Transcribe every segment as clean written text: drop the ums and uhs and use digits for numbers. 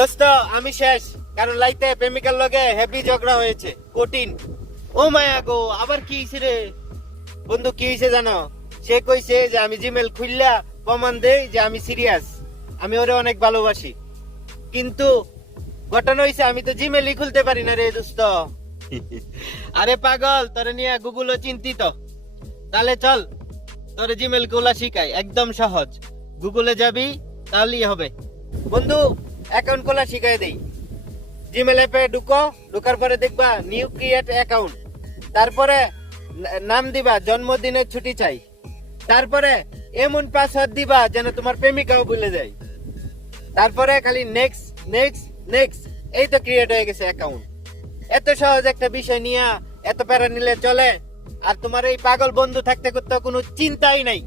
দোস্ত আমি শেষ, কারণ লাইতে প্রেমিকার লগে হেভি ঝগড়া হয়েছে, কঠিন। ও মায়া গো, আবার কি হইছে রে বন্ধু? কি হইছে জানো? সে কইছে যে আমি জিমেল খুললা প্রমাণ দেই যে আমি সিরিয়াস, আমি ওরে অনেক ভালোবাসি। কিন্তু ঘটনা হইছে আমি তো জিমেলই খুলতে পারি না রে দোস্ত। আরে পাগল, তোরে নিয়ে গুগলও চিন্তিত। তাহলে চল তোরে জিমেল খোলা শিখাই, একদম সহজ। গুগলে যাবি তাহলেই হবে। বন্ধু অ্যাকাউন্ট খোলা শিখাই দেই। জিমেল অ্যাপে ঢুকো, ঢোকার পরে দেখবা নিউ ক্রিয়েট অ্যাকাউন্ট। তারপরে নাম দিবা জন্মদিনের ছুটি চাই। তারপরে এমন পাসওয়ার্ড দিবা যেন তোমার প্রেমিকাও ভুলে যায়। তারপরে খালি নেক্সট নেক্সট নেক্সট, এই তো ক্রিয়েট হয়ে গেছে অ্যাকাউন্ট। এত সহজ একটা বিষয় নিয়ে এত প্যারা নিলে চলে? আর তোমার এই পাগল বন্ধু থাকতে করতে কোনো চিন্তাই নাই।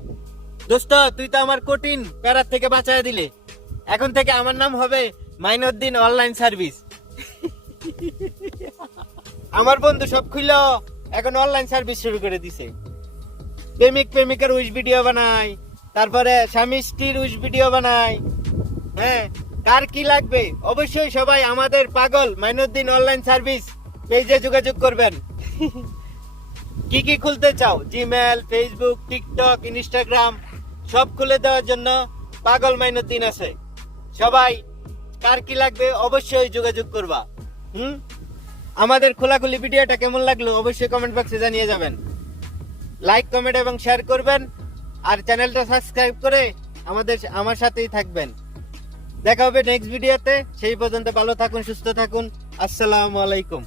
দোস্ত তুই তো আমার কঠিন প্যারার থেকে বাঁচায় দিলে। এখন থেকে আমার নাম হবে মাইনুদ্দিন অনলাইন সার্ভিস। আমার বন্ধু সব খুললো, এখন অনলাইন সার্ভিস শুরু করে দিছে। প্রেমিক প্রেমিকার উইশ ভিডিও বানায়, তারপরে স্বামী স্ত্রীর উইশ ভিডিও বানায়। হ্যাঁ, কার কি লাগবে অবশ্যই সবাই আমাদের পাগল মাইনুদ্দিন অনলাইন সার্ভিস পেজে যোগাযোগ করবেন। কি কি খুলতে চাও? জিমেল, ফেসবুক, টিকটক, ইনস্টাগ্রাম সব খুলে দেওয়ার জন্য পাগল মাইনুদ্দিন আছে। সবাই কার কি লাগবে অবশ্যই যোগাযোগ করবা। আমাদের খোলাখুলি ভিডিওটা কেমন লাগলো অবশ্যই কমেন্ট বক্সে জানিয়ে যাবেন। লাইক, কমেন্ট এবং শেয়ার করবেন। আর চ্যানেলটা সাবস্ক্রাইব করে আমার সাথেই থাকবেন। দেখা হবে নেক্সট ভিডিওতে। সেই পর্যন্ত ভালো থাকুন, সুস্থ থাকুন। আসসালামু আলাইকুম।